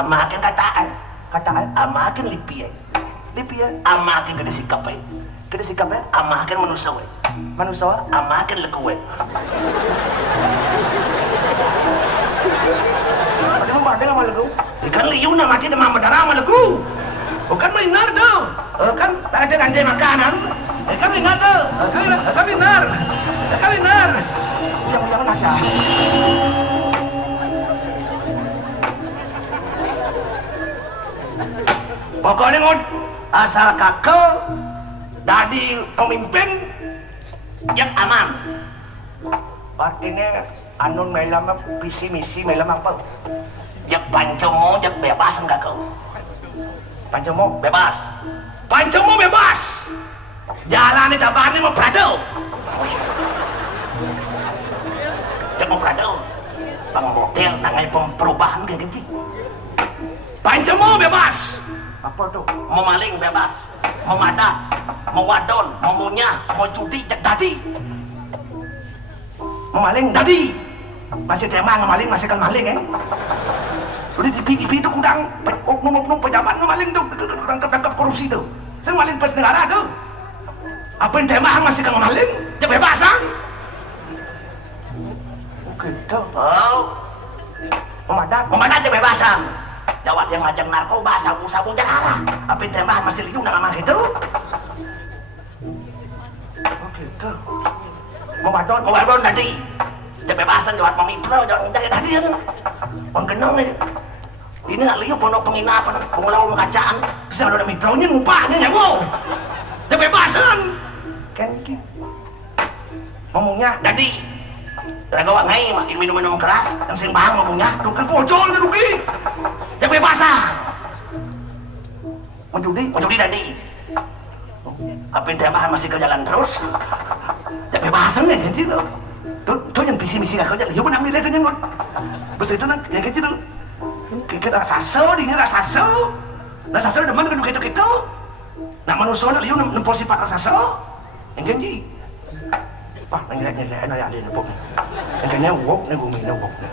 Amakin kataan, amakin lipi, amakin kada sikap, amakin manusia, amakin lekuwe. Ada mau badeng sama legu? Ikan liu nama dia nama darah sama legu. Bukan benar tuh, kan ada ganjai makanan. Ikan benar tuh, ikan benar. Yang nasa. Pokoknya ngon asal kakak dari pemimpin yang aman. Artinya anun melam visi misi melam apa? Jak pancomo jak bebas enggak kau? Pancomo bebas. Jalan itu apa nih mau prado? Jak mau prado. Bang hotel nangai perubahan kayak gitu. Pancomo bebas. Apa tuh? Mau maling bebas, mau madak, mau wadon, mau munyah, mau judi, jadi. Mau maling, jadi. Masih temang maling, masih kan maling, Udah di TV itu kudang oknum-oknum pejabat maling tuh, tangkap korupsi tuh. Saya maling pas negara tuh. Apa yang temang masih kan maling, jadi bebasan. Oke, tuh. Oh. Mau madak jadi bebasan. Jawab yang ngajak narkoba, sabu-sabu Jakarta. Apa yang tembak masih liu dengan nama gitu? Oh gitu. Mau badon tadi. Kebebasan jawab pemitra, jangan cari tadi kan. Penggenong nih. Ini nggak liu pondok penginapan, pengelola kacaan. Bisa ada mitronya ngupahnya ya wow. Kebebasan. Kan gitu. Ngomongnya tadi. Ragawa ngai makin minum-minum keras, yang sing paham ngomongnya, duki pocol ke duki. Jangan bebasan. Mau judi tadi. Apa yang tembahan masih ke jalan terus? Jangan bebasan kan gitu. Tuh yang visi-misi gak kerja, liu menang nilai tuh nyengot. Bes itu nang, ya gitu. Kita rasaso, dia rasaso. Rasaso demen kan gitu. Nak manusia nak liu nempel sifat rasaso. Yang ganji. Wah, nilai-nilai na alin na po. Ang ganyan, wok na gumina, wok na.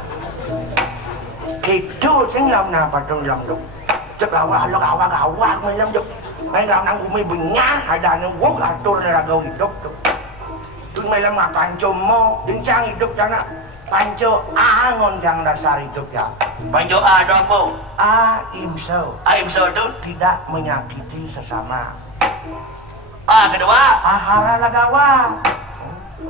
Kito, sing lam na patong lam dok. Chắc gawa, may lam dok. May lam nang bumibunya, ada nang wok, atur na ragaw hidok dok. Doon may lam nga pancho mo, din siyang hidok dyan na. Pancho angon kang dasar hidup ya. Pancho ano po? Ahimsa. Ahimsa doon? Tidak menyakiti sesama. Kedua? Haralagawa.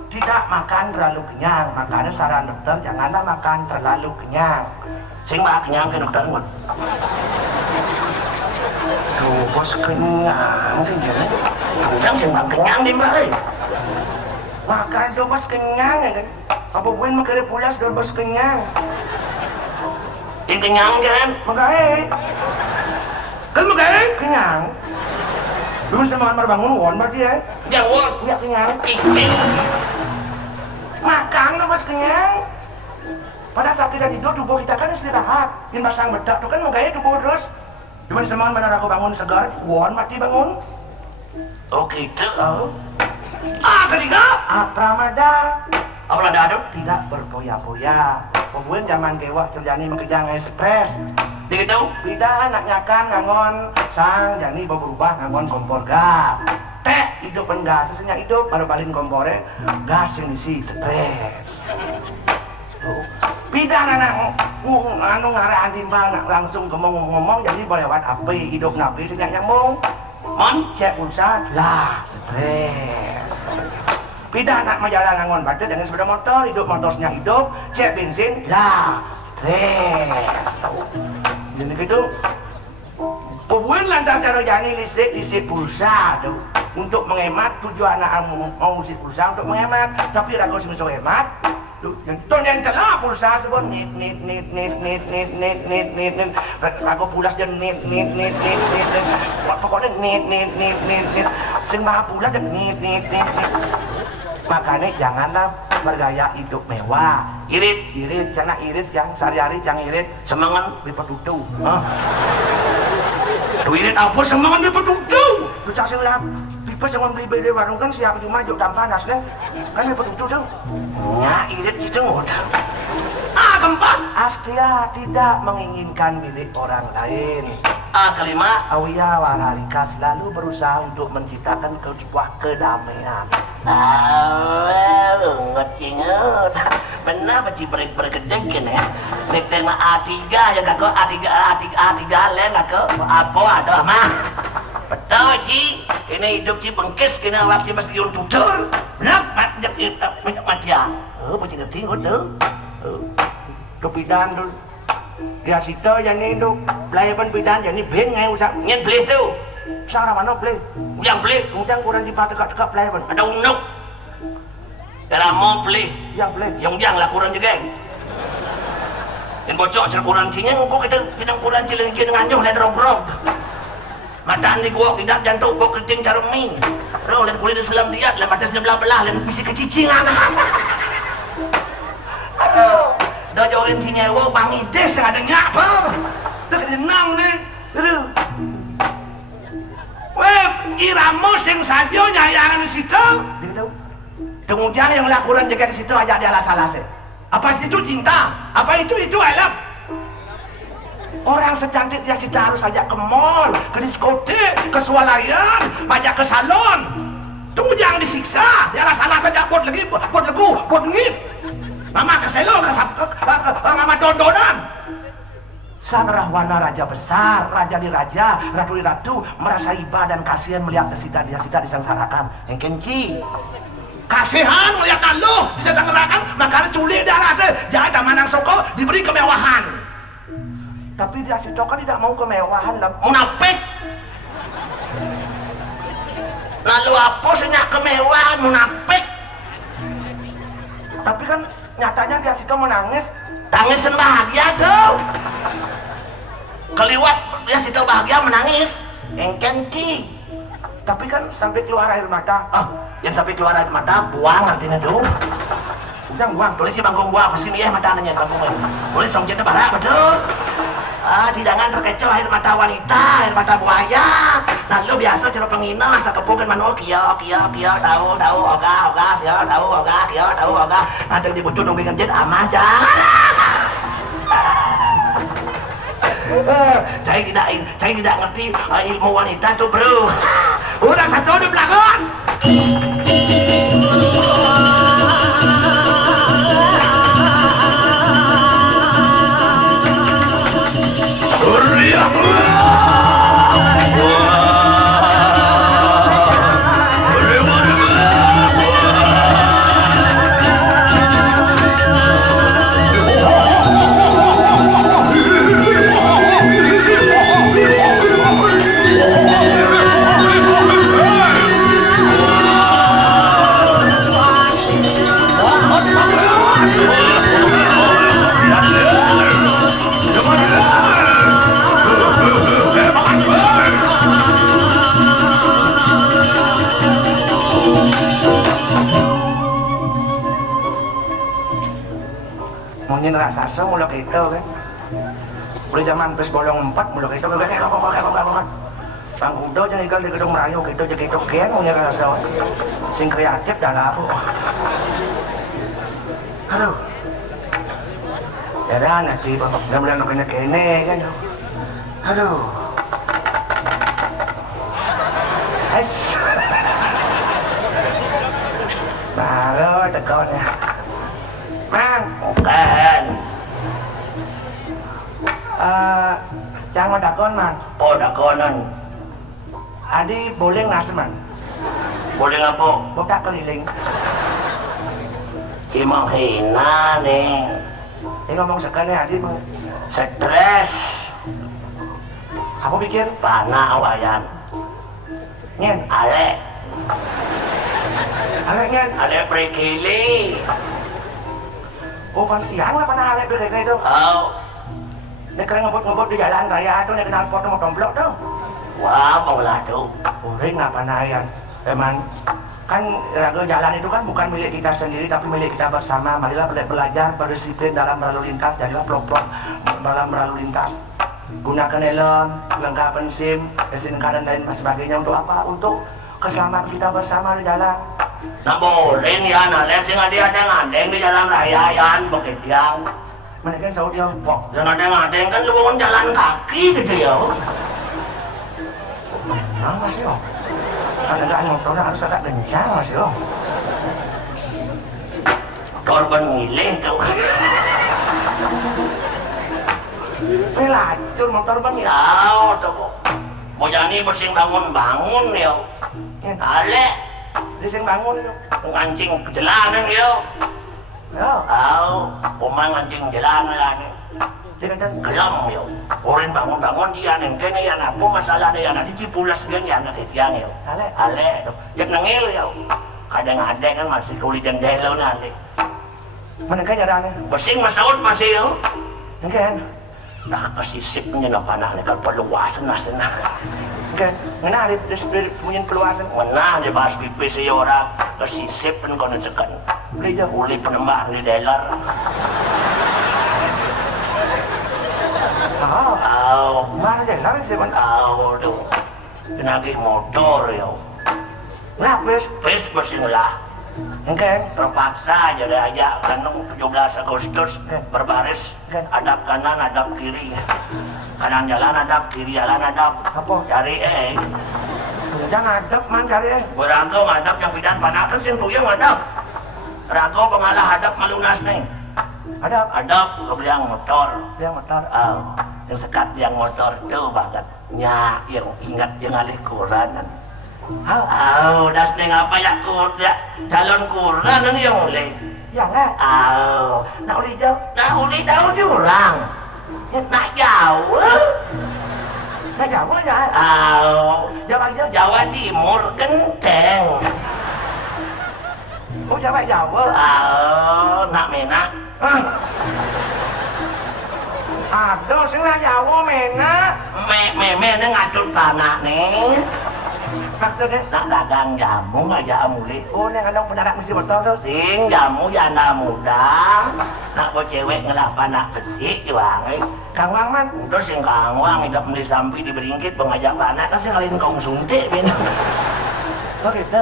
Tidak makan terlalu kenyang. Makanya saran dokter janganlah makan terlalu kenyang. Sing mah kenyang ke dokter ngon. Duh bos kenyang kan gini. Kenyang sing mah kenyang di mbak. Makan do bos kenyang ya kan. Apa bukan makan pulas do bos kenyang. Yang kenyang kan? Magae. Kan magae? Kenyang. Dulu sama Anwar bangun won berarti ya? Ya won. Iya kenyang. Makan pas kenyang. Pada saat kita tidur tubuh kita kan istirahat. Yang pasang bedak tuh kan magaya tubuh terus. Cuma sama benar aku bangun segar, won mati bangun. Oh gitu. Oh. Ketiga. Pramada. Pramada tuh tidak berpoya-poya. Pembuin zaman kewa terjadi mengejangan stres. Begitu? Tidak anaknya kan ngangon sang jani berubah ngangon kompor gas. Teh hidup gas, sesenya hidup baru balik kompornya gas yang isi stres. Bidan anak anu ngarahan timbang langsung ngomong jadi lewat api hidup napi sesenya nyambung. Mon cek pulsa lah stres. Bidan anak majalah ngangon badan dengan sepeda motor hidup motornya hidup cek bensin lah stres. Jadi gitu. Pembuat lantar cara jani listrik pulsa tuh untuk menghemat tujuan anak mau listrik pulsa untuk menghemat tapi ragu semisal hemat Ton yang telah pulsa sebut nit lagu pulas dan nit pokoknya nit sing maha pulas dan nit makanya janganlah bergaya hidup mewah irit jangan irit yang sehari-hari jangan irit semangat dipetutu tuh irit apa semangat dipetutu lu tak silam pas jangan beli beli warung kan siap cuma jauh dan panas deh kan dapat itu dong nggak irit gitu keempat Askia tidak menginginkan milik orang lain kelima Awiya Wararika selalu berusaha untuk menciptakan sebuah kedamaian nget benar baca bergedek ya nek tema A3 ya kakak A3 lain kakak apa ada mah betul Ci ini hidup Ci bengkis kena waktu pasti diun tutur benar matia baca ngerti tuh tuh pidan tuh dia situ jadi tuh pelayan pidan jadi ben ngai usah nyen beli tuh sarah mana beli yang beli kemudian kurang dipakai pelayan ada unuk dalam mau beli yang lah kurang juga yang bocok kurang cinya nguku kita kurang ciling nganyuh dan rog mataan di gua tidak jantung gua keting carumi roh dan kulit selam liat lah mata sebelah belah dan bisi kecicingan aduh dah jauhin si nyewa bang ides yang ada nyapa dah kedenang nih aduh weh iramu sing sajo nyayangan di situ kemudian yang lakukan jaga di situ aja dia alas-alas apa itu cinta apa itu elap orang secantik dia sih harus ajak ke mall, ke diskotik, ke swalayan, ajak ke salon. Tunggu jangan disiksa, dia salah saja buat lagi, buat lagu, buat ngit. Mama ke selo, ke mama dondonan. Sang Rahwana raja besar, raja di raja, ratu di ratu, merasa iba dan kasihan melihat dia sita disengsarakan. Yang kenci. Kasihan melihat lo disengsarakan, makanya culik darah saya. Jangan manang soko diberi kemewahan. Tapi dia si Toka tidak mau kemewahan dan munafik. Lalu apa senyak kemewahan munafik? Tapi kan nyatanya dia si Toka menangis, tangisan bahagia tuh. Keliwat dia si Toka bahagia menangis, engkenti. Tapi kan sampai keluar air mata, yang sampai keluar air mata buang artinya tuh. Jangan buang, tulis si bangkong buang, bersih ya matanya bangkong. Tulis song jadi barak betul. Jangan terkecoh air mata wanita, air mata buaya. Lalu biasa cara penginah asa kepukan manual kio tahu oga tahu oga. Ada di bocor nungguin jet amah jangan. Saya tidak ngerti ilmu wanita tuh bro. Orang satu di belakang. Mungkin raksasa mulai gitu kan. Mulai zaman pes bolong 4 mulai gitu kan. Bang Udo jangan ikal di gedung Merayu gitu kan mungkin raksasa. Sing kreatif dah lah. Aduh. Ya dah nanti mudah-mudahan kena kene kan. Aduh. Es. Baru tekonnya. Mang, bukan. Jangan dakon man. Oh dakonan. Adi boleh ngas man. Boleh apa? Botak keliling. Cimang hina nih. Ini ngomong sekali Adi mau. Stres. Aku pikir panah awayan. Nyen. Ale nyen. Ale prekili. Oh kan iya nggak pernah alek kayak gitu. Oh. Ini keren ngebut di jalan raya tuh, ini kenal pot mau domblok tuh. Wah, mau ladu. Uring apa nayan? Emang kan raga jalan itu kan bukan milik kita sendiri tapi milik kita bersama. Marilah belajar berdisiplin dalam berlalu lintas, jadilah pelopor dalam berlalu lintas. Gunakan helm, lengkapan SIM, SIM-card dan lain sebagainya untuk apa? Untuk keselamatan kita bersama di jalan. Nah boleh ya, nah lihat sih ngadeng di jalan raya yan, begitu yang. Mana kan Saudi yang pok. Yang ngadeng kan lu bangun jalan kaki gitu ya. Nah Mas Yo, ada motornya harus agak kencang Mas Yo. Korban milih tuh. Ini lacur motor bang ya. Ya, tuh. Mau jadi bersing bangun ya. Ale, Dising bangun itu. ngancing ke jalanan ya. Ya, Tahu, kumang ngancing jalanan lah nih. dengan Kelam ya. Orang bangun dia nih, kene ya apa masalah dia nanti dipulas kan ya anak tiang ya. Ale, jangan nangil ya. Kadang ada kan masih kulit yang delo nanti. mana kan jalannya? Bersing masaud masih ya. Kan, Nah kesisip punya anak nih kalau perluasan nasena. kan, mana ada punya peluasan. Mana dia bahas pipis si orang kesisip pun kau necekan. Beli jauh. Uli penembak di delar. Oh, mana deh, lari sih bang. Tahu tuh. Kenagi motor ya. Lapis, Pes bersing lah. kan, Terpaksa jadi aja kan 17 Agustus berbaris adap kanan adap kiri. Kanan jalan adap kiri jalan adap. Apa? Cari jangan adab man kali Berago ngadap yang pidan panakan sing puyeng ngadap. Rago pengalah hadap malunas nih. Adab, Adap kebelang motor. dia motor. Yang sekat yang motor itu banget. Nya yang ingat yang alih Quranan. Das neng apa ya kuda calon Quran yang mulai. Ya enggak, nak uli jauh, Nah uli tahu diurang. Nak jauh. nak jauh aja. Jauh aja. Jawa Timur Genteng. Oh Jawa jauh. Nak menak. Aduh, sing nak jauh mena. Me ngatut tanah nih. Maksudnya, Nak dagang jamu aja amuli. oh yang ada penarak mesti betul tuh. Sing jamu janda muda. Nak bo cewek ngelapan nak besi juang. Kang Wang man. Terus sing kangwang hidup beli sampi di beringkit pengajak anak kan sing ngalin kong suntik bin. Oh gitu.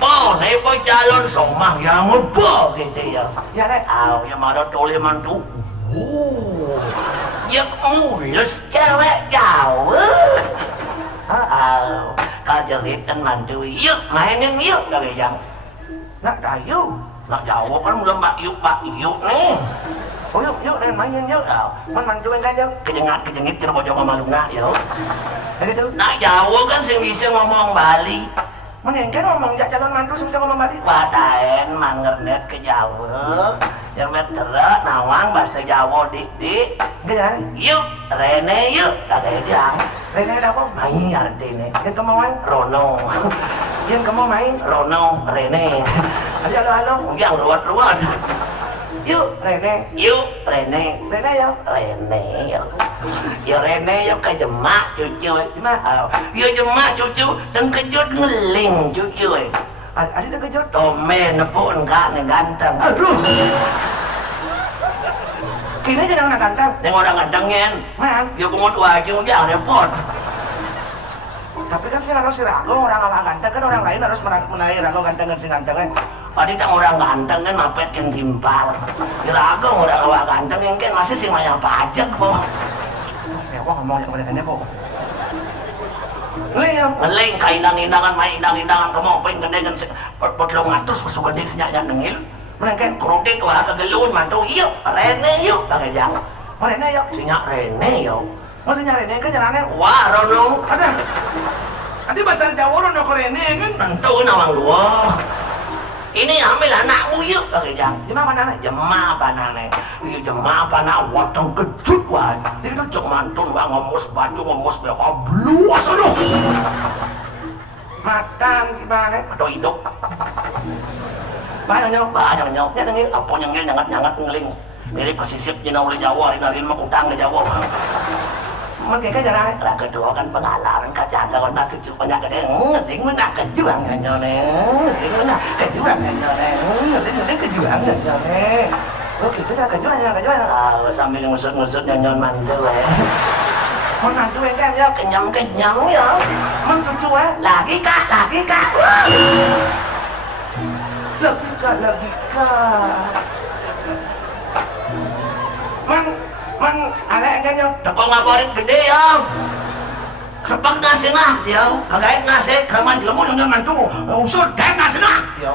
Po nih po calon somah yang ngebo gitu ya. Ya nek. Yang marah tole mantu. Ya mulus cewek jauh. Kajerit kan mantu yuk mainin yuk kali yang Nak dayu. nak jauh kan belum pak yuk nih. Oh yuk main yuk. Man mantuin kan yuk. Kejengit terbojong sama Luna ya. Gitu. Nak jauh kan sing bisa ngomong Bali. Mending kan ngomong jak calon mantu bisa ngomong balik. Bataen mangernet ke Jawa. Yang metera nawang bahasa Jawa dik. Gila. Yuk Rene yuk kagak yang. Rene ada apa? Mai artinya. Yang kamu main? Rono. Yang kamu main? Rono Rene. Halo. Yang ruwet. Yuk Rene. Yuk Rene. Rene yuk. Rene yuk. Ya Rene yuk ke jemak cucu. Ya jemak cucu dan kejut ngeling cucu. Ada dah kejut. Tome nepuk enggak nih ganteng. Aduh. Kini jangan nak ganteng. Yang orang gantengnya. Man. Dia pungut wajah dia repot. Tapi kan sih harus si Rago orang apa ganteng kan orang lain harus menaik Rago ganteng kan si ganteng. Tadi tak orang ganteng kan mapet kan timpal. Rago orang apa ganteng yang kan masih sih banyak pajak kok. Ya gua ngomong yang kebanyakannya kok. Ngeling. Ngeling kainang-inangan main indang-indangan kemopen gede kan pot lo ngatus kesukaan dia senyaknya nengil. Melainkan Kerudek wah kegelun mantu yuk Rene yuk kagak jang. Rene yuk. Sinyak Rene yuk. Maksudnya Rene kan jalannya. Wah Rono. Ada bahasa Jawa Rono ke Rene kan. Tentu kan awang dua. Ini ambil anakmu yuk kagak jang. Gimana mana? Jema apa nane? Iya jema apa nak watang kejut wah. Dia tu cok mantun wah ngomos baju ngomos beko bluas aduh. Makan gimana? Atau hidup. banyak nyok nya nengil apa nyengil nyangat ngeling mirip kesisip jina oleh Jawa hari mah utang ke Jawa man kayak jarang lah kedua kan pengalaman kacang kan masuk juga banyak gede ngeling mana kejuang nyone ngeling mana kejuang nyone ngeling kejuang nyone oh gitu cara kejuang sambil ngusut nyon mantu man mantu kan ya kenyang ya man cucu lagi kak logika man ada kan ya teko ngabarin gede ya sepak nasi nah dia kagak nasi keraman jelemu nyon mantu usut kayak nasi nah dia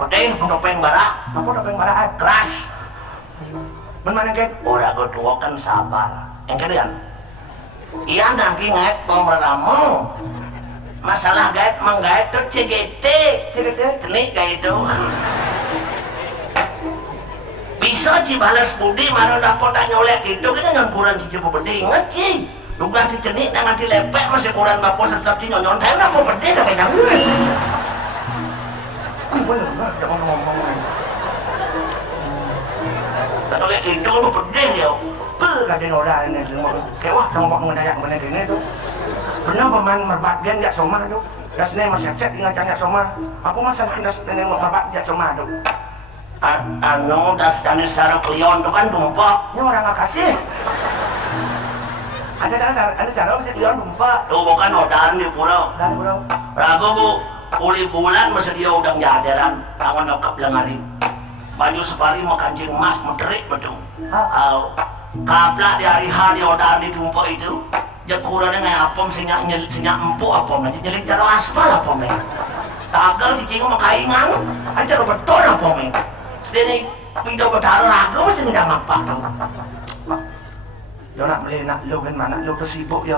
pedih topeng bara apa topeng bara keras mana kan ora godho kan sabar yang kalian iya nanti ngait pemeramu masalah gait menggait tuh CGT cenik kayak itu bisa dibalas budi mana dapat nyolek itu kan yang kurang si jepu bedi inget sih dugaan si cenik yang nanti lepek masih kurang bapak sesat si nyon saya nak mau bedi dah kayak gue bener udah ngomong tak nyolek itu mau bedi ya gak ada noda ini kayak wah ngomong mendayak mana gini tuh pernah pemain merbat gen gak somah tuh dasnya masih cek ingat gak somah aku masa dasnya merbat gak somah tuh anu dasnya sarang klion tuh kan tumpah ini orang gak kasih ada cara masih klion tumpah tuh bukan nodaan di pura dan bro ragu bu uli bulan masih dia udang jaderan tangan nokap lengari baju separi mau kancing emas menterik betul kaplah di hari-hari odaan di tumpah itu jakurannya kayak apom sinyak empuk apom aja nyelik cara aspal apom ya tagal dicinggu makaingan aja betul apom ya sedini pindah bertaruh ragu masih nggak mapak tuh yo nak beli nak lu kan mana lu tuh sibuk yo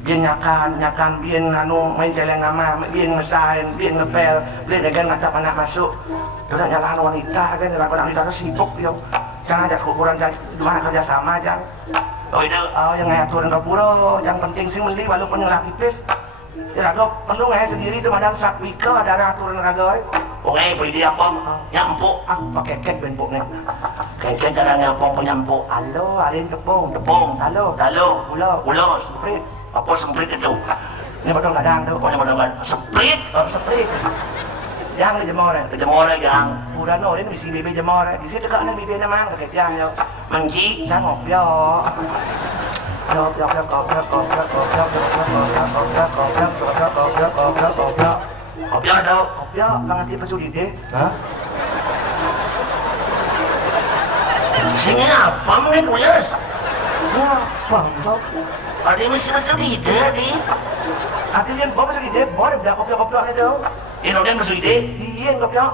biar nyakan biar anu main celeng ama biar mesain biar ngepel biar dengan mata anak masuk yo nak nyalahan wanita kan nyalahan wanita tuh sibuk yo jangan ajak ukuran di mana kerjasama jangan oh itu yang ngatur ke pura yang penting sih beli walaupun yang laki pis ya raga perlu ngaya sendiri itu madang sakwika ada aturan raga ngaya beli dia apa nyampu pakai kek bentuknya kek cara nyampu penyampu halo alin tepung halo ulo sprit apa semprit itu ini betul kadang tuh pokoknya betul sprit yang di jemur yang udah no ini misi bibi jemur di situ kan bibi nama kayak yang yo menci jangan ngopyo kopi ada ngopyo banget dia pesudi deh sini apa nih tulis ya bang ada mesin segede di artinya bawa pesudi deh boleh udah kopyo ada ini udah masuk ide iya kopyo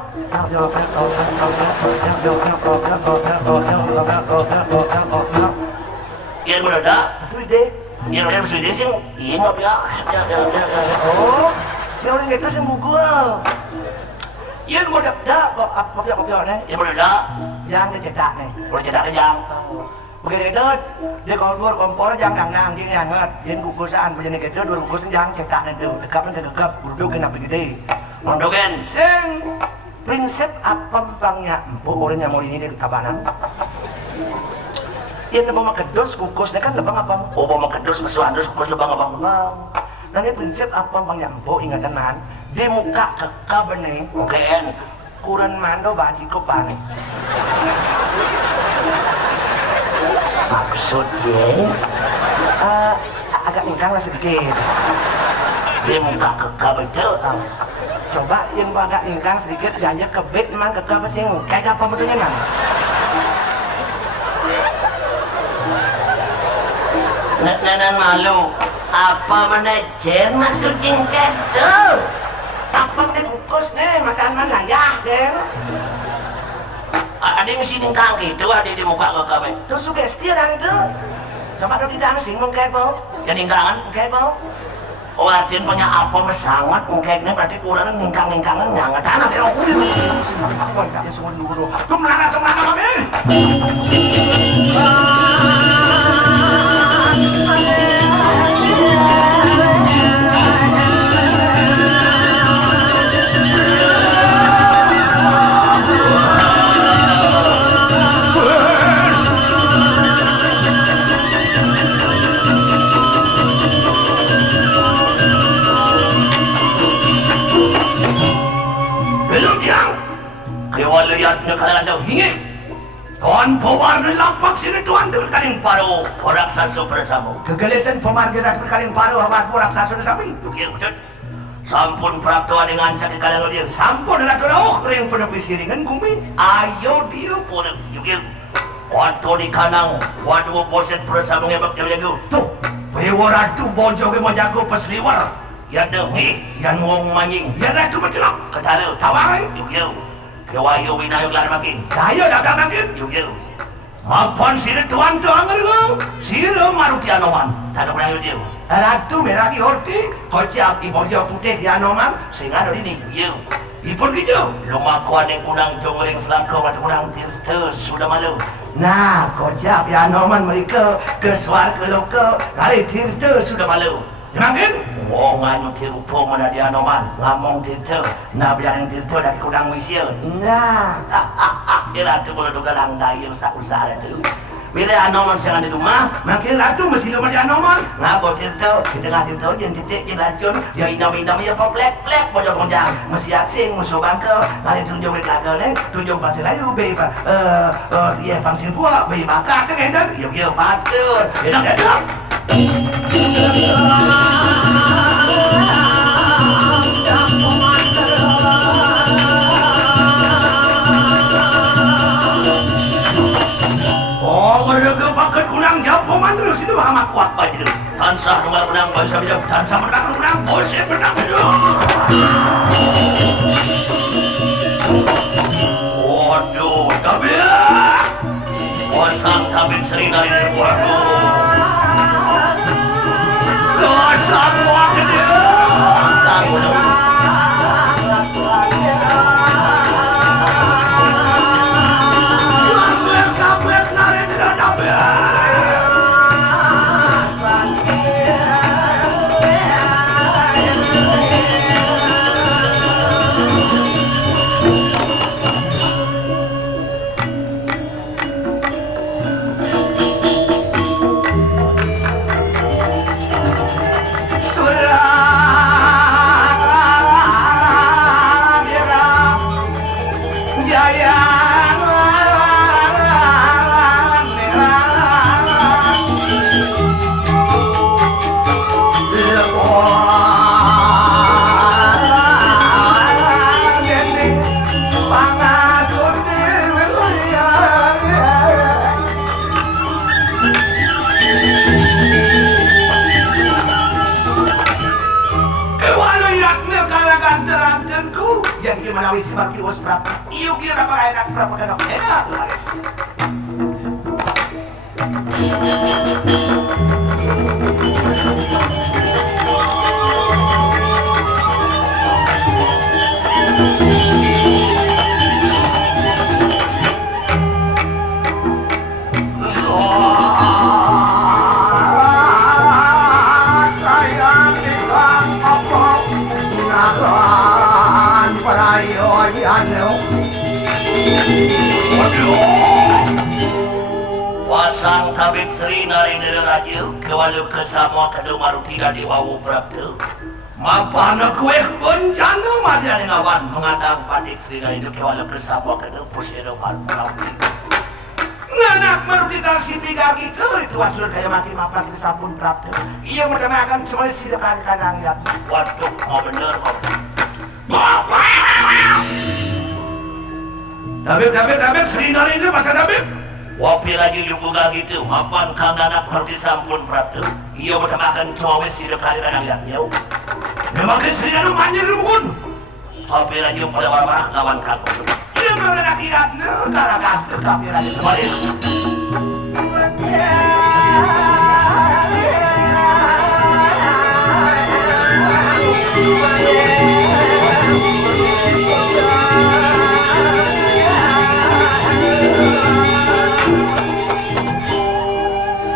iya udah ada pesudi deh iya udah masuk ide sih iya nggak ya oh dia orang itu sih gua iya udah kopyo nih iya udah ada yang dicetak nih udah cetak yang begitu itu dia kalau luar kompor jangan nang dia nganget dia kukusan begini gitu dua kukusan jangan cetak itu dekapnya gegap duduk kenapa gede mondogen sing prinsip apa bangnya empuk orang yang mau ini di kabanan ini lebang makedos kukusnya kan lebang apa oh mau makedos mesuan terus kukus lebang apa nanti prinsip apa bangnya empuk ingatan man di muka kekabane mungkin kurang mando baci kopan maksudnya agak ingkang lah sedikit dia muka kekab itu coba yang agak ingkang sedikit ganja kebet emang kekab sing kayak apa betulnya nang nenek malu apa manajer maksud jingket tuh apa nih kukus nih makan mana ya deh ada yang mesti ingkang gitu ada di muka kekab itu sugesti orang itu coba dong tidak sing mungkin bau yang ingkangan mungkin bau oh artinya punya apa sangat mungkin berarti kurang ingkang-ingkangan nyangat anak ya semua dulu lu melarat semua kami warna lampak sini tuan tu kaling paro orang sasu bersama Kegelisan pemargiran berkaling paruh awak orang sasar sami. Yukiu betul sampun peratuan dengan cak kalian dia sampun ratu rauh yang pernah pisiringan kumi ayo dia pun yukiu waktu di kanang waduh boset bersama ngebak dia jago tuh bewa ratu bojo ke mau jago pesliwar ya dengi yang wong manying ya ratu bercelak ketalu tawai yukiu kewayo winayong lar makin kayo dagang makin yukiu mapan sini tuan tu anggar ngau siro maruti anoman tanah kurang yukiu Ratu meragi horti, kocap di bojo putih di anoman, sehingga ini. Yukiu ipun gitu lumakuan yang kunang jongering selangkau ada kunang tirta sudah malu Nah, kocap di anoman mereka ke suar ke loka, kali tirta sudah malu. Dimangkin? Oh, nganu tirupo mana di anoman, ngamong tirta, nah biar yang tirta dari kunang wisir. Nah, Bila tu boleh galang daya usaha itu. Bila anoman sangat di rumah, makin ratu mesti rumah di anoman. Ngabo tirta, kita ngasih tahu jen titik jen racun, ya inam-inam ya plek-plek pojok konjang, mesti asing musuh bangka, kali tunjuk laga ni, tunjuk pasir layu, beba, dia pangsin puak, beba bakar tu kan? Yo betul, enak. Mereka pakai kunang japo mantra situ amat kuat baju. Tansah rumah kunang baju sampai tansah menang kunang bosnya menang itu. Waduh, tabir. Wasang tabir sering dari waduh. Dosa buat dia. Tanggung. Seperti usprap, iyo kira apa enak berapa enak laris. Pasang tabib Sri Narendra Raja kewalu kesamua kedua maruti dan diwawu prabtu mapana kue bencana madian ngawan mengadang tabib Sri Narendra kewalu kesamua kedua pusero maruti nganak maruti dan si tiga gitu itu asal kayak makin mapan kesabun prabtu iya mendengarkan cuma silakan kadang ya waduh mau bener kok Tabib Sri Narendra masa tabib wapi lagi juga gitu mapan kang anak harus sampun prabtu iya bertemakan cuma wes siap kali kadang ya memang Sri Narendra manjir pun wapi lagi pada warna lawan kaku iya berada tidak negara kantor wapi lagi kemarin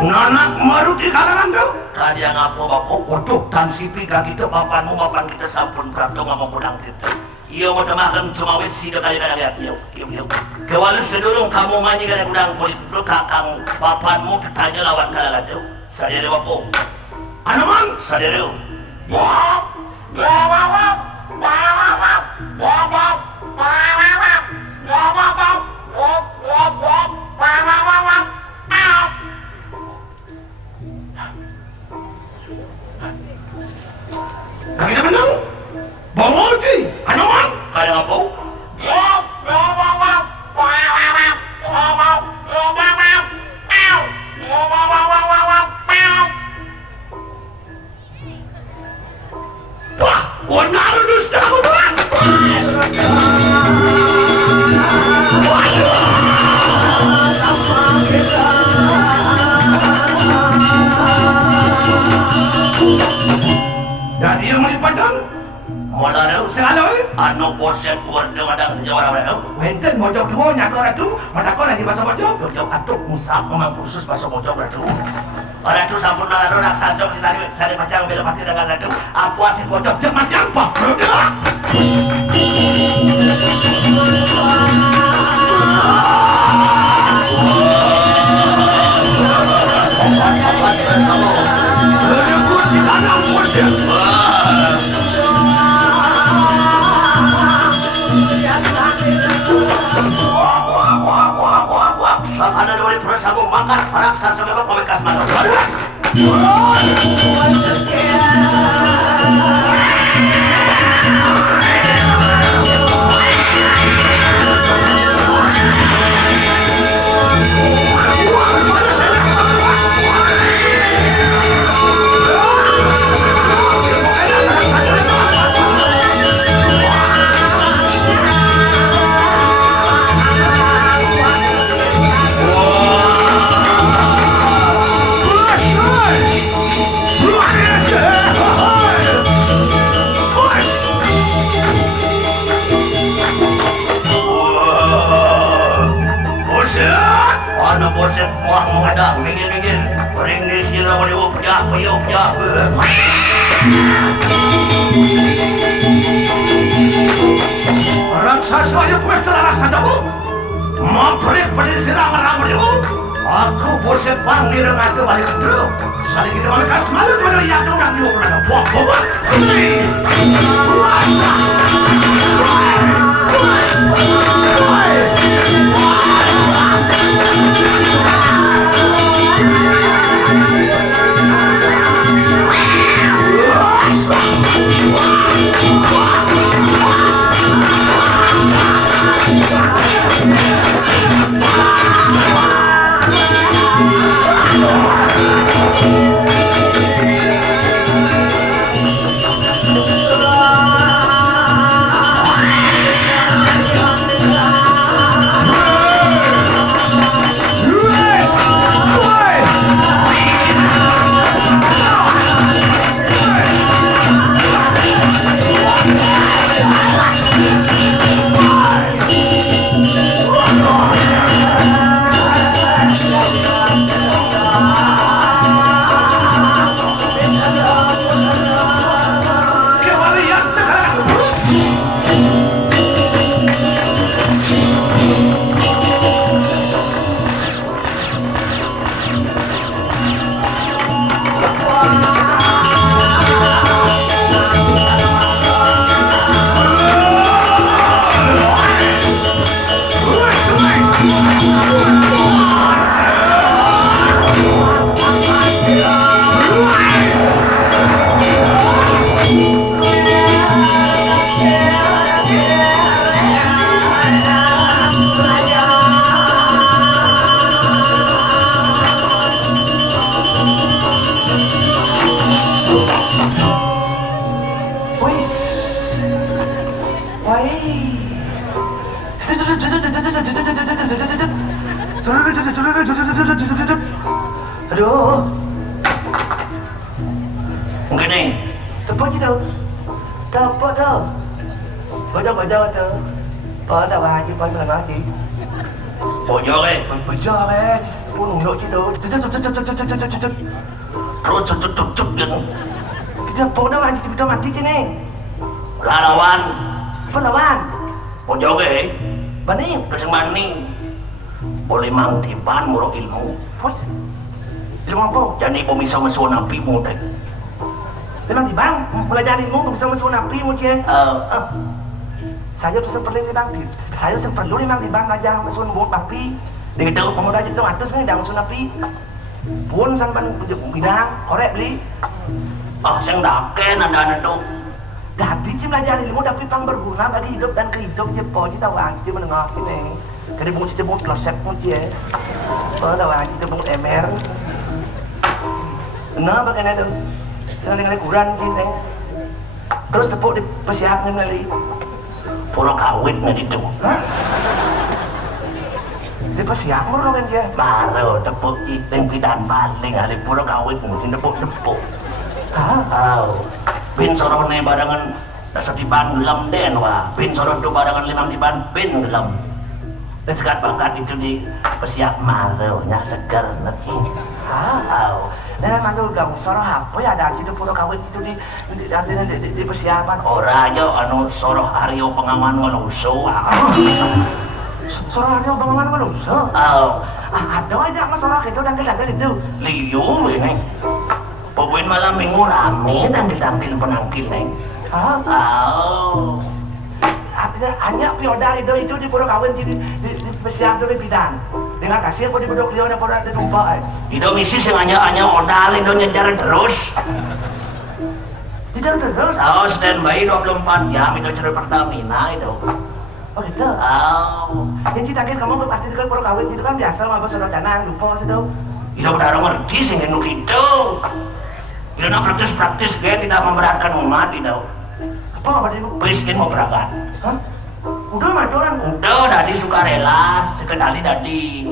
Nanak maruti kalangan tu kadia ngapo bapo waduh tan sipi kaki tu papanmu papan kita sampun prabtu ngomong kudang kita iya mau temakan cuma wes sida kali kadang lihat yo kewalis sedulung kamu manyi kadang kudang kulit lu kakang papanmu tanya lawan kalangan tu saya dewa po anoman saya dewa Lagi na menang? Bawal sih, ano man? Kaya nga po? Wah, wala na doon sa ako ba? Jadi yang melipadang Mula daw selalu ano portion word ng adang jawara daw wenten mojok mo nyako ratu matako lagi bahasa mojok mojok atuk musab memang kursus bahasa mojok ratu ratu sampun nalaro raksasa kita sare macam bela mati dengan ratu apa ati mojok cek mati apa udah Sakana dari persamu makan raksasa memang pemekas mana badas. Boset wah menghadang minggir-minggir ring di sila waliwo pejah raksasa yang kuat telah rasa jago memprik pada sirang orang waliwo aku boset bang nirang aku balik ke dulu saling kita melekas malu pada yakin nak diwo pernah buah buah Aduh. Gini. Tepat je tau. Tepat tau. Bojok tu. Pada wajib pada mati. Bojok Bojok Pun nunduk je tu. Terus cucuk gitu. Kita pada wajib kita mati je ni. Lawan. Apa lawan? Bojok Baning. Terus baning. Boleh mang tiban murah ilmu. Ilmu apa? Jadi kau bisa masuk nabi mu deh. Memang tiban, belajar ilmu kau bisa masuk nabi mu je. Saya tu seperti tiban, saya seperti memang tiban belajar masuk nabi. Itu pemuda itu ngatus nih dang sunapi. Pun sampan bidang korek beli. saya ndaken ada itu. Dadi cim belajar ilmu tapi pang berguna bagi hidup dan kehidup je po je tawang je menengah ini. Kadi bungu je bungu kloset pun je. Po tawang je bungu emer. Nah bagaimana tu? Senang dengan ukuran je. Terus tepuk di persiapnya kali. Pura kawin na dito. Hah? Di persiap mo kan je. Baru tepuk iteng pidan paling hari pura kawin mo tepuk. Hah? Pin sorone badangan dasar tiban gelam den wah. Pin soron tu badangan limang tiban pin gelam. Dan sekat bakat itu di persiap malu nya segar nanti. Hah? Dan mandu dong soroh apa ya ada di pura kawin itu di persiapan. Ora aja anu soroh Aryo pengaman ngeluso. Soroh ada bangunan manusia. Ada aja mas soroh itu dan kita itu. Liu ini. Pokoknya malam minggu rame dan ditampil penangkil nih. Artinya hanya piodar itu di pura kawin di persiap dari bidan. Dengan kasih apa di bedok liau dan pada ditumpah. Itu misi sengaja odal itu nyejar terus. Tidak terus. Standby 24 jam itu cerita Pertamina itu. Oh gitu. Yang kita kamu berarti kan pura kawin itu kan biasa mah saudara danang lupa situ. Itu udah ngerti sih ngenuk itu. Itu nak praktis kan tidak memberatkan umat itu. Apa itu? Miskin mau berangkat. Hah? Udah matoran. Udah dadi sukarela, sekendali dadi.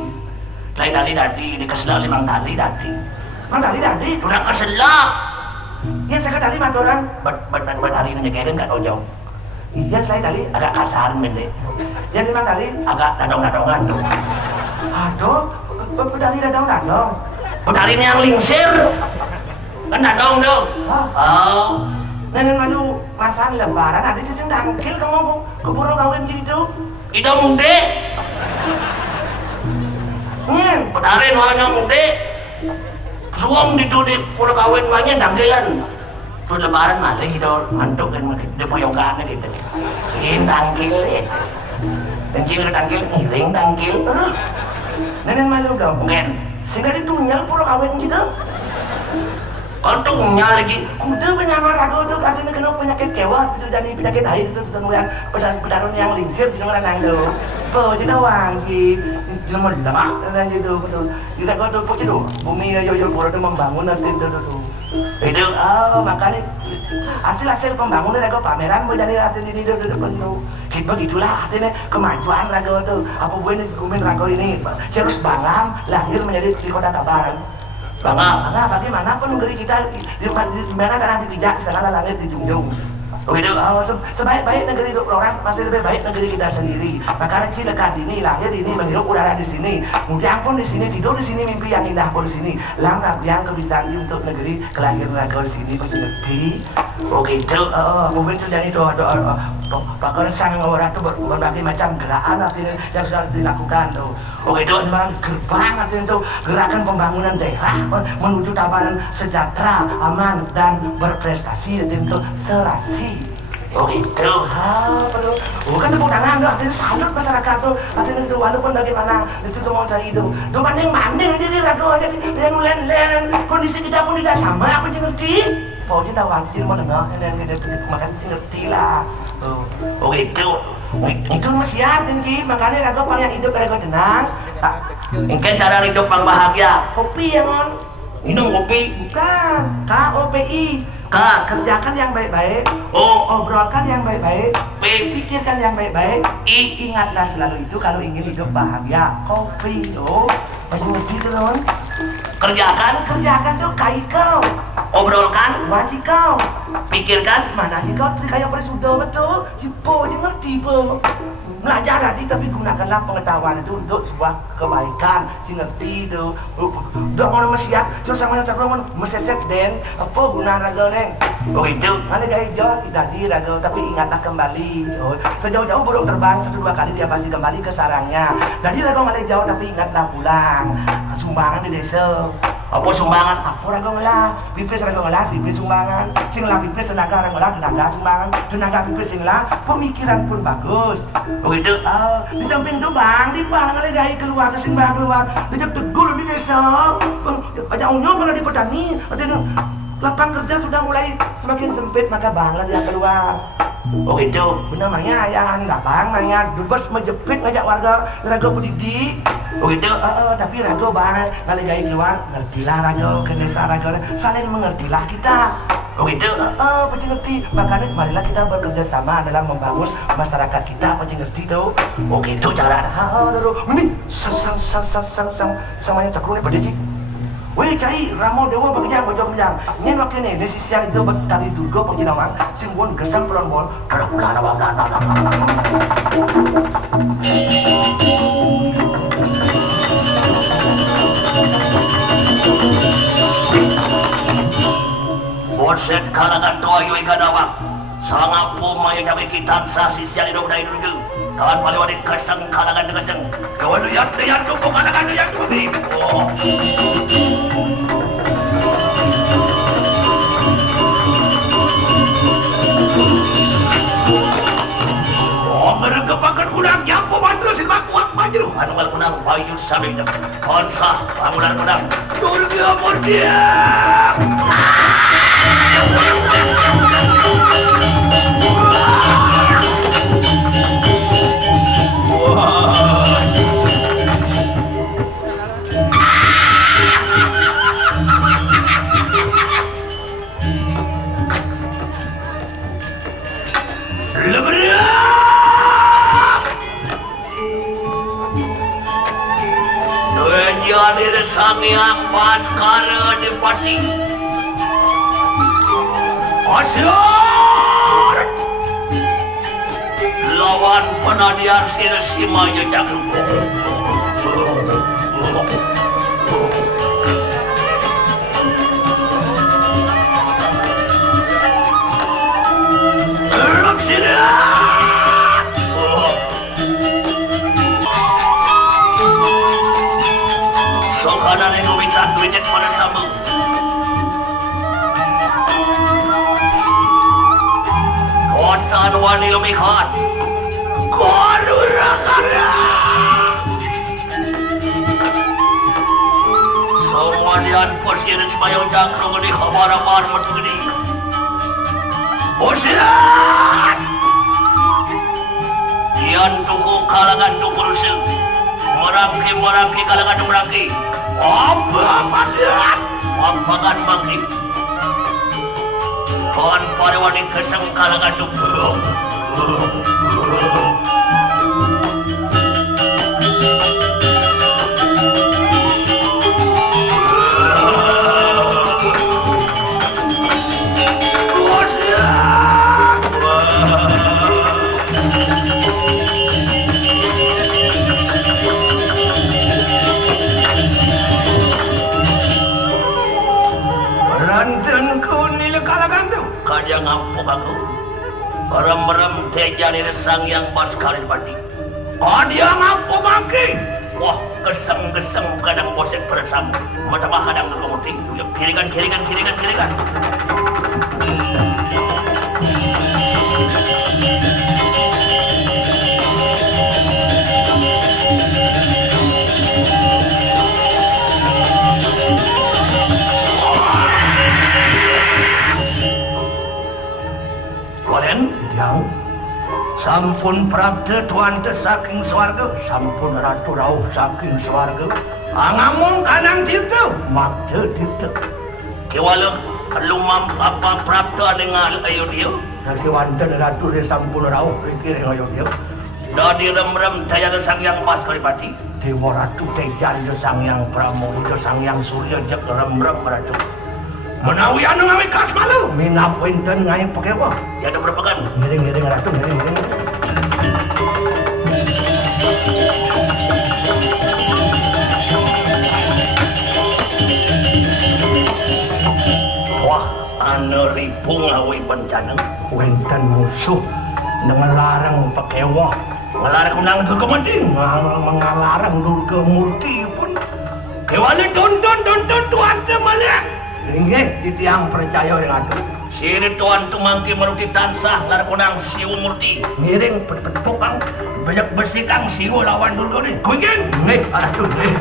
Lain dadi dikesela limang tali dadi. Mang tali. Udah kesela. Yang sekendali matoran. Hari ini nyegerin nggak ojong. Yang saya tali Agak kasar mende. yang limang tali. Agak dadong-dadongan tuh. Aduh, pedali dadong. Pedali ini yang lingsir. Kan dadong tuh. Nenek maju masang lebaran ada sih dangkil kamu keburu kawin gitu. Itu mude. Pedarin hanya mude. Suang di pura kawin banyak dangkilan. Tuh lebaran malih itu mantuk kan di poyokannya gitu. Ingin dangkil itu. Dan cewek dangkil ngiring dangkil. Nenek maju dong. Mungkin. Sehingga ditunyal pura kawin gitu. Kalau tuhnya lagi. Udah penyamar aku tuh katanya kena penyakit kewat itu jadi penyakit air itu tenuan pedaran yang lingsir di orang itu. Po jadi wangi cuma lama dan gitu betul. Kita kau tuh pokoknya tuh bumi yo pura tuh membangun nanti itu tuh. Itu makanya hasil pembangunan aku pameran mau jadi hati di depan tuh. Kita begitulah artinya kemajuan raga tuh. Apa boleh gumin raga ini terus bangang lahir menjadi di kota Tabaran. Bangga bagaimana pun negeri kita di mana kan nanti bijak di sana langit dijunjung. Itu sebaik-baik negeri orang masih lebih baik negeri kita sendiri. Makanya kita dekat ini lahir ini menghirup udara di sini. Kemudian pun di sini tidur di sini mimpi yang indah pun di sini. Langkah yang kebisangi untuk negeri kelahiran raga di sini kau ngerti. Oh gitu. Mungkin terjadi doa bahkan sang orang itu berbagai macam gerakan artinya yang sudah dilakukan tuh. Oh gitu. Memang gerbang artinya itu gerakan pembangunan daerah menuju Tabanan sejahtera, aman dan berprestasi artinya itu serasi. Oh gitu. Bukan tepuk tangan tuh artinya salut masyarakat tuh artinya itu walaupun bagaimana itu tuh mau cari itu. Tuh manding diri rado aja yang len kondisi kita pun tidak sama aku ngerti. Mau kita khawatir mau dengar dan kita makan ngerti lah. Oh gitu. Itu masih ada sih, makanya raga paling hidup kalau tenang. Mungkin cara hidup yang bahagia. Kopi ya mon. Minum kopi. Bukan. KOPI. Kerjakan yang baik-baik. Obrolkan yang baik-baik. Pikirkan yang baik-baik. Ingatlah selalu itu kalau ingin hidup bahagia. Kopi tuh. Masih ngerti tuh mon. Kerjakan tuh kai kau. Obrolkan. Wajib kau. Pikirkan. Mana sih kau kayak presiden betul. Cipo aja ngerti po. Belajar tadi tapi gunakanlah pengetahuan itu untuk sebuah kebaikan. Ngerti itu. Udah mau siap. Terus sama yang terlalu meset den. Apa guna raga neng? Oh itu. Mana gaya jauh kita di raga tapi ingatlah kembali. Sejauh-jauh burung terbang 1-2 kali dia pasti kembali ke sarangnya. Jadi raga malah jauh tapi ingatlah pulang. Sumbangan di desa. Apa sumbangan? Apa raga ngolah? Pipis raga ngolah, pipis sumbangan. Sing lah pipis tenaga raga ngolah, tenaga sumbangan. Tenaga pipis sing lah pemikiran pun bagus. Begitu. Di samping itu bang, di bang kalau gaya keluar, sing bang keluar. Dia tegur di desa. Banyak unyong kalau di petani. Lapangan kerja sudah mulai semakin sempit, maka banglah dia keluar. Oh gitu. Benar mangnya ayah datang, mangnya dubes menjepit ngajak warga raga pendidik. Oh gitu. Tapi raga bang kalau gaya keluar, ngertilah raga ke desa raga, saling mengertilah kita. Oh gitu. Pasti ngerti. Makanya marilah kita bekerja sama dalam membangun masyarakat kita. Pasti ngerti tuh. Oh gitu caranya. Ini samanya takrune pada sih. Weh cari ramo dewa bekerja bojong bejang. Nyen wakil ni sisian itu tadi durga penjinawan. Sing buan gesang pelon bol. Kada pulang. Boset kalangan doa yoi kadawak. Sangapu maya jabe kitan sa sisian hidup dari dulu. Dan paling wadik keseng kalangan keseng. Kawan lihat tumpuk kalangan lihat tumpuk. Oh. Ngeregepakan kunang nyampu mantra silma kuat majru anual kunang bayu sabing konsah bangunan kunang Durga Mulia. Jadi sang yang Baskara Dipati Asyar lawan penadian Sirasima Jajagung. Sokanan yang meminta duitnya kepada Samu. Kotaan wani lumikat Kodurakara semua dian persirin semayang jangkrung di kabar-kabar matu gini. Usirat Ian tuku kalangan tuku rusuh merangki kalangan merangki apa matian wampakan maghrib kon parewani keseng kalangan tuku. Yang ngampuk aku merem-merem tejani sang yang Baskara Dipati. Dia ngampuk maki. Wah, geseng-geseng kadang boset bersama mata bahadang kemuting kirikan. Sampun prabda tuante saking swarga, sampun ratu rauh saking swarga. Angamun kanang tirta, makta tirta. Kewala kalumam apa prabda dengan Ayodhya. Nasi wanten ratu dia sampun rauh pikir Ayodhya. Dadi rem-rem tayang sang yang Baskara Dipati. Dewa ratu tejan sang yang Pramoda sang yang Surya jek rem-rem ratu. Menawi anu ngawi kas malu minap wenten ngai pekewa ya ada berpekan ngiring ratu ngiring wah anu ribu ngawi bencana wenten musuh ngelarang pekewa ngelarang kunang Durga Mati mengalarang Durga Murti pun kewali tonton tuan nggih ditiang percaya dengan itu. Sini tuan tumangki meruti tansah larkonang siwu murti. Ngiring tukang banyak bersihkan siwu lawan dulu ni. Kuingin. Nggih, aduh nggih.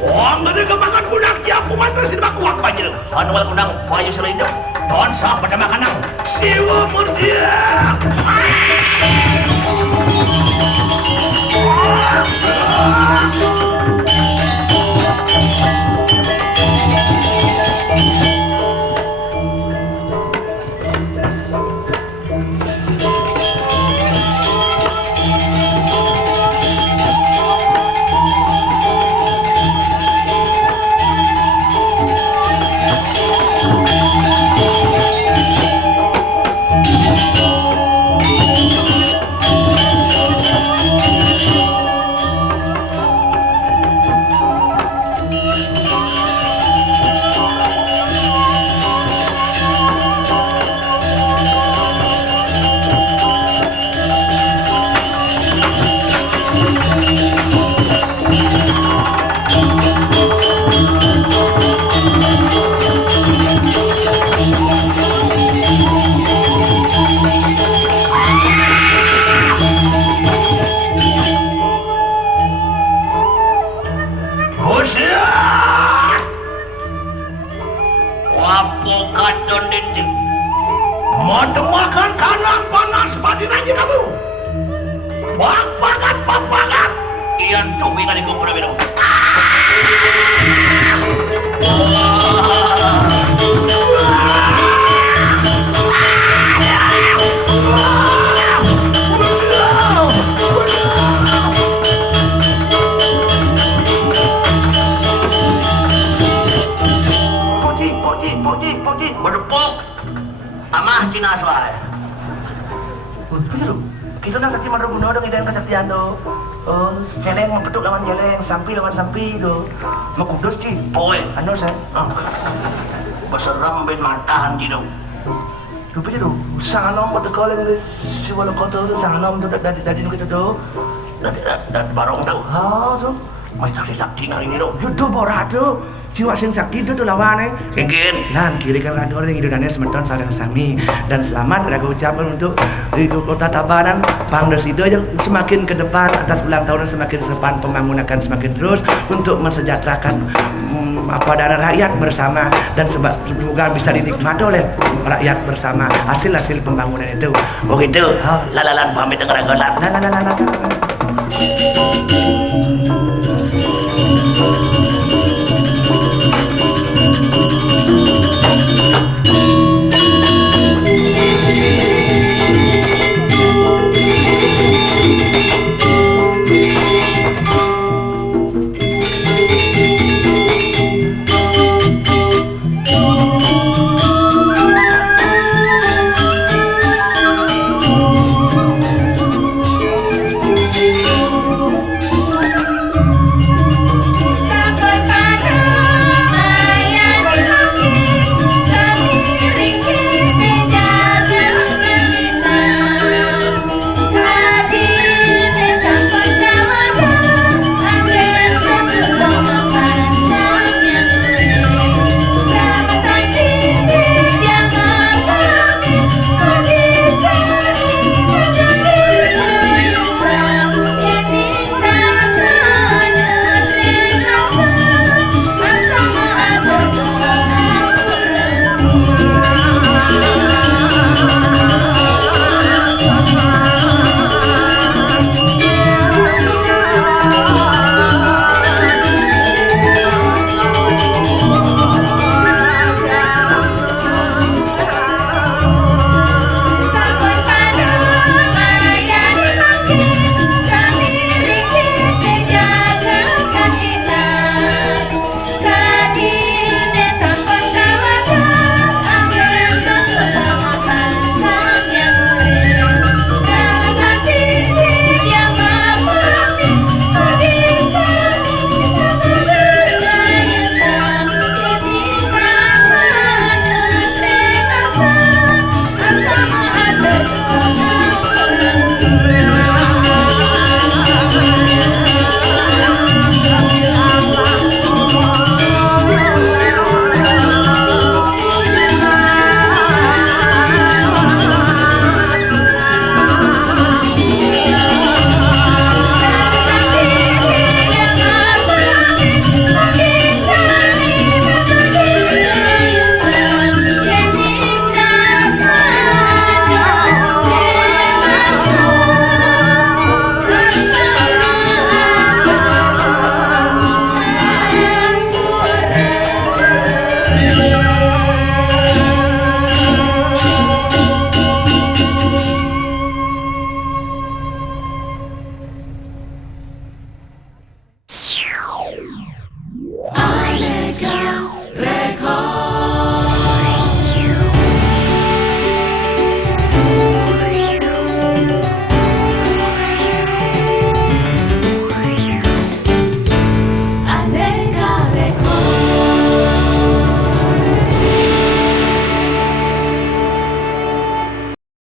Wah, ngeri kemakan kunang tiap kumantar sini baku wak banjir. Anual kunang payu selain itu. Tansah pada makanang siwu murti. Makan kanan panas pati aja kamu. Papagat. Iyan tuwingan ikaw pera-pera. Putih. Berdepok. Amah Cina soal. Bisa lu. Kita nak sakti mandor bunuh dong idan kesaktian do. Oh, celeng mengketuk lawan celeng, sampi lawan sampi do. Makudus ci. Poe. Anu saya. Beserem ben matahan di dong. Lupa je do. Sanganom bertekoleng di si wala kota tu sanganom tu dari kita do. Dan barong tau. Ha tu. Macam sakti hari ini dong. Yudo borat tu. Jiwa sing sakti tu lawan Kengkin. Lan kiri kan radio orang Indonesia semeton saling sami dan selamat raga ucapan untuk di kota Tabanan Pangdes itu aja semakin ke depan atas ulang tahun semakin depan pembangunan akan semakin terus untuk mensejahterakan daerah rakyat bersama dan semoga bisa dinikmati oleh rakyat bersama hasil pembangunan itu. Begitu. Lalalan pamit dengan raga lan. Nah.